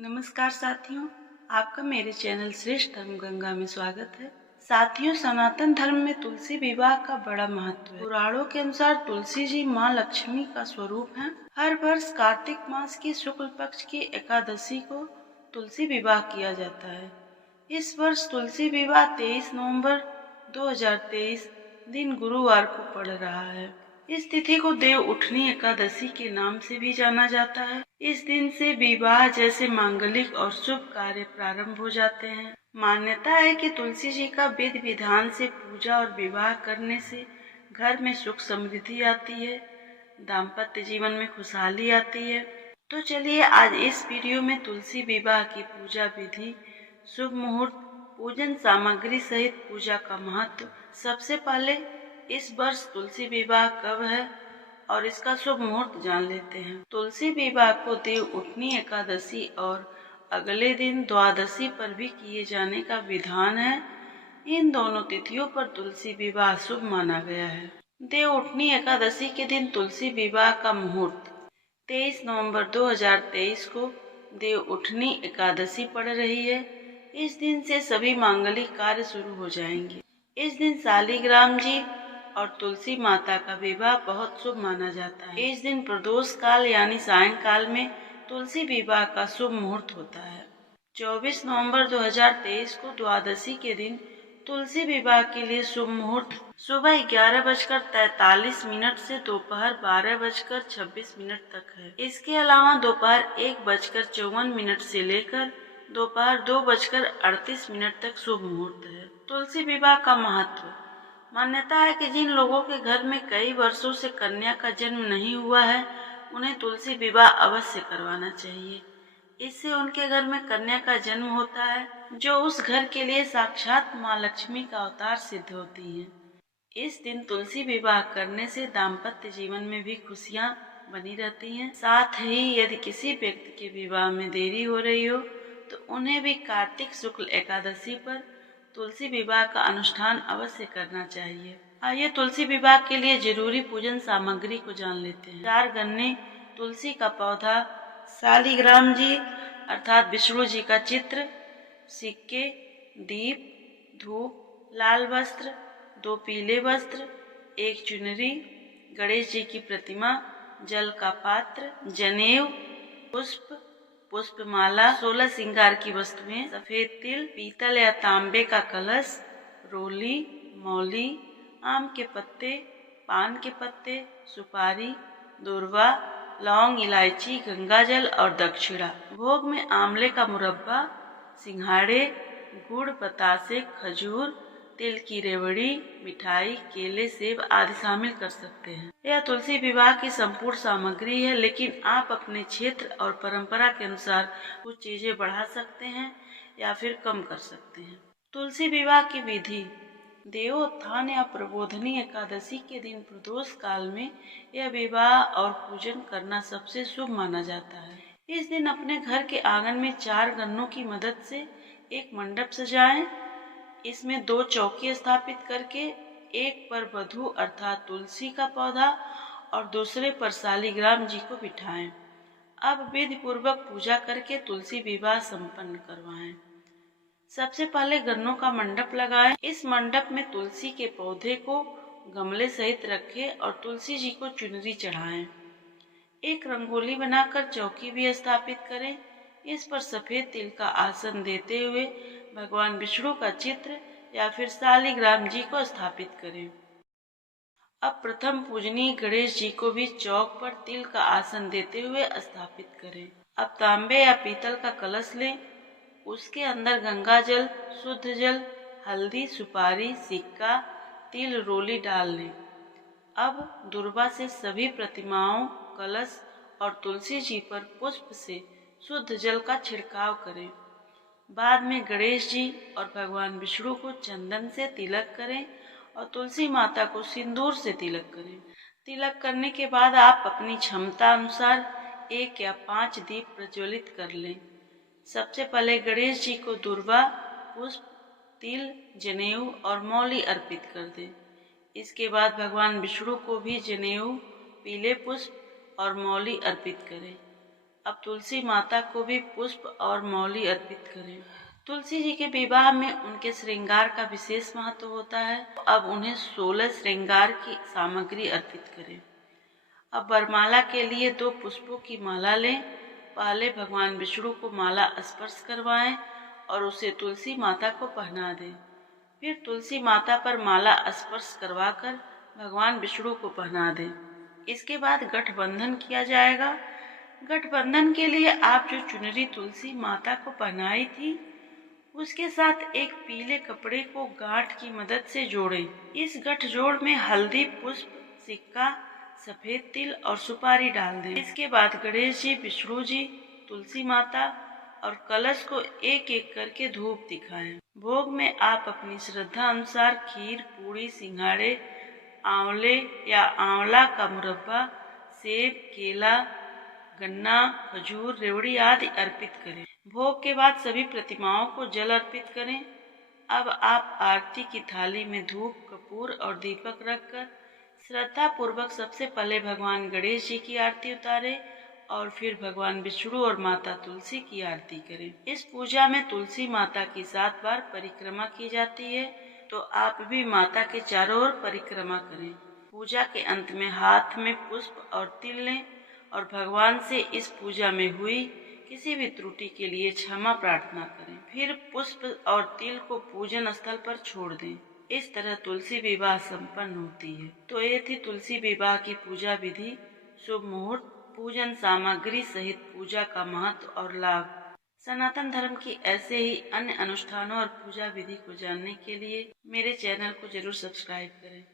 नमस्कार साथियों, आपका मेरे चैनल श्रेष्ठ धर्म गंगा में स्वागत है। साथियों, सनातन धर्म में तुलसी विवाह का बड़ा महत्व है। पुराणों के अनुसार तुलसी जी माँ लक्ष्मी का स्वरूप हैं। हर वर्ष कार्तिक मास की शुक्ल पक्ष की एकादशी को तुलसी विवाह किया जाता है। इस वर्ष तुलसी विवाह 23 नवंबर 2023 दिन गुरुवार को पड़ रहा है। इस तिथि को देव उठनी एकादशी के नाम से भी जाना जाता है। इस दिन से विवाह जैसे मांगलिक और शुभ कार्य प्रारंभ हो जाते हैं। मान्यता है कि तुलसी जी का विधि विधान से पूजा और विवाह करने से घर में सुख समृद्धि आती है, दाम्पत्य जीवन में खुशहाली आती है। तो चलिए आज इस वीडियो में तुलसी विवाह की पूजा विधि, शुभ मुहूर्त, पूजन सामग्री सहित पूजा का महत्व। सबसे पहले इस वर्ष तुलसी विवाह कब है और इसका शुभ मुहूर्त जान लेते हैं। तुलसी विवाह को देव उठनी एकादशी और अगले दिन द्वादशी पर भी किए जाने का विधान है। इन दोनों तिथियों पर तुलसी विवाह शुभ माना गया है। देव उठनी एकादशी के दिन तुलसी विवाह का मुहूर्त 23 नवंबर 2023 को देव उठनी एकादशी पड़ रही है। इस दिन से सभी मांगलिक कार्य शुरू हो जाएंगे। इस दिन शालिग्राम जी और तुलसी माता का विवाह बहुत शुभ माना जाता है। इस दिन प्रदोष काल यानी सायंकाल में तुलसी विवाह का शुभ मुहूर्त होता है। 24 नवंबर 2023 को द्वादशी के दिन तुलसी विवाह के लिए शुभ मुहूर्त सुबह 11:43 से दोपहर 12:26 तक है। इसके अलावा दोपहर 1:54 से लेकर दोपहर 2:38 तक शुभ मुहूर्त है। तुलसी विवाह का महत्व। मान्यता है कि जिन लोगों के घर में कई वर्षों से कन्या का जन्म नहीं हुआ है, उन्हें तुलसी विवाह अवश्य करवाना चाहिए। इससे उनके घर में कन्या का जन्म होता है, जो उस घर के लिए साक्षात माँ लक्ष्मी का अवतार सिद्ध होती है। इस दिन तुलसी विवाह करने से दाम्पत्य जीवन में भी खुशियाँ बनी रहती हैं। साथ ही यदि किसी व्यक्ति के विवाह में देरी हो रही हो तो उन्हें भी कार्तिक शुक्ल एकादशी पर तुलसी विवाह का अनुष्ठान अवश्य करना चाहिए। आइए तुलसी विवाह के लिए जरूरी पूजन सामग्री को जान लेते हैं। 4 गन्ने, तुलसी का पौधा, शालिग्राम जी अर्थात विष्णु जी का चित्र, सिक्के, दीप, धूप, लाल वस्त्र, 2 पीले वस्त्र, 1 चुनरी, गणेश जी की प्रतिमा, जल का पात्र, जनेऊ, पुष्प, पुष्पमाला, 16 श्रृंगार की वस्तुएं, सफेद तिल, पीतल या तांबे का कलश, रोली, मौली, आम के पत्ते, पान के पत्ते, सुपारी, दूर्वा, लौंग, इलायची, गंगाजल और दक्षिणा। भोग में आंवले का मुरब्बा, सिंघाड़े, गुड़, बतासे, खजूर, तिल की रेवड़ी, मिठाई, केले, सेब आदि शामिल कर सकते हैं। यह तुलसी विवाह की संपूर्ण सामग्री है, लेकिन आप अपने क्षेत्र और परंपरा के अनुसार कुछ चीजें बढ़ा सकते हैं या फिर कम कर सकते हैं। तुलसी विवाह की विधि। देवोत्थान या प्रबोधनी एकादशी के दिन प्रदोष काल में यह विवाह और पूजन करना सबसे शुभ माना जाता है। इस दिन अपने घर के आंगन में 4 गन्नों की मदद से एक मंडप सजाएं। इसमें 2 चौकी स्थापित करके एक पर वधू अर्थात तुलसी का पौधा और दूसरे पर शालिग्राम जी को बिठाएं। अब विधि पूर्वक पूजा करके तुलसी विवाह संपन्न करवाएं। सबसे पहले गन्नों का मंडप लगाएं। इस मंडप में तुलसी के पौधे को गमले सहित रखें और तुलसी जी को चुनरी चढ़ाएं। एक रंगोली बनाकर चौकी भी स्थापित करें। इस पर सफेद तिल का आसन देते हुए भगवान विष्णु का चित्र या फिर शालिग्राम जी को स्थापित करें। अब प्रथम पूजनीय गणेश जी को भी चौक पर तिल का आसन देते हुए स्थापित करें। अब तांबे या पीतल का कलश लें। उसके अंदर गंगा जल, शुद्ध जल, हल्दी, सुपारी, सिक्का, तिल, रोली डाल लें। अब दुर्वा से सभी प्रतिमाओं, कलश और तुलसी जी पर पुष्प से शुद्ध जल का छिड़काव करें। बाद में गणेश जी और भगवान विष्णु को चंदन से तिलक करें और तुलसी माता को सिंदूर से तिलक करें। तिलक करने के बाद आप अपनी क्षमता अनुसार 1 या 5 दीप प्रज्वलित कर लें। सबसे पहले गणेश जी को दुर्वा, पुष्प, तिल, जनेऊ और मौली अर्पित कर दें। इसके बाद भगवान विष्णु को भी जनेऊ, पीले पुष्प और मौली अर्पित करें। अब तुलसी माता को भी पुष्प और मौली अर्पित करें। तुलसी जी के विवाह में उनके श्रृंगार का विशेष महत्व होता है। अब उन्हें 16 श्रृंगार की सामग्री अर्पित करें। अब वरमाला के लिए 2 पुष्पों की माला लें। पहले भगवान विष्णु को माला स्पर्श करवाएं और उसे तुलसी माता को पहना दें। फिर तुलसी माता पर माला स्पर्श करवाकर भगवान विष्णु को पहना दें। इसके बाद गठबंधन किया जाएगा। गठबंधन के लिए आप जो चुनरी तुलसी माता को पहनाई थी उसके साथ एक पीले कपड़े को गांठ की मदद से जोड़ें। इस गठजोड़ में हल्दी, पुष्प, सिक्का, सफेद तिल और सुपारी डाल दें। इसके बाद गणेश जी, विष्णु जी, तुलसी माता और कलश को एक एक करके धूप दिखाएं। भोग में आप अपनी श्रद्धा अनुसार खीर, पूड़ी, सिंघाड़े, आंवले या आंवला का मुरब्बा, सेब, केला, गन्ना, खजूर, रेवड़ी आदि अर्पित करें। भोग के बाद सभी प्रतिमाओं को जल अर्पित करें। अब आप आरती की थाली में धूप, कपूर और दीपक रखकर श्रद्धा पूर्वक सबसे पहले भगवान गणेश जी की आरती उतारें और फिर भगवान विष्णु और माता तुलसी की आरती करें। इस पूजा में तुलसी माता की 7 बार परिक्रमा की जाती है, तो आप भी माता के चारों ओर परिक्रमा करें। पूजा के अंत में हाथ में पुष्प और तिल लें और भगवान से इस पूजा में हुई किसी भी त्रुटि के लिए क्षमा प्रार्थना करें। फिर पुष्प और तिल को पूजन स्थल पर छोड़ दें। इस तरह तुलसी विवाह संपन्न होती है। तो ये थी तुलसी विवाह की पूजा विधि, शुभ मुहूर्त, पूजन सामग्री सहित पूजा का महत्व और लाभ। सनातन धर्म की ऐसे ही अन्य अनुष्ठानों और पूजा विधि को जानने के लिए मेरे चैनल को जरूर सब्सक्राइब करें।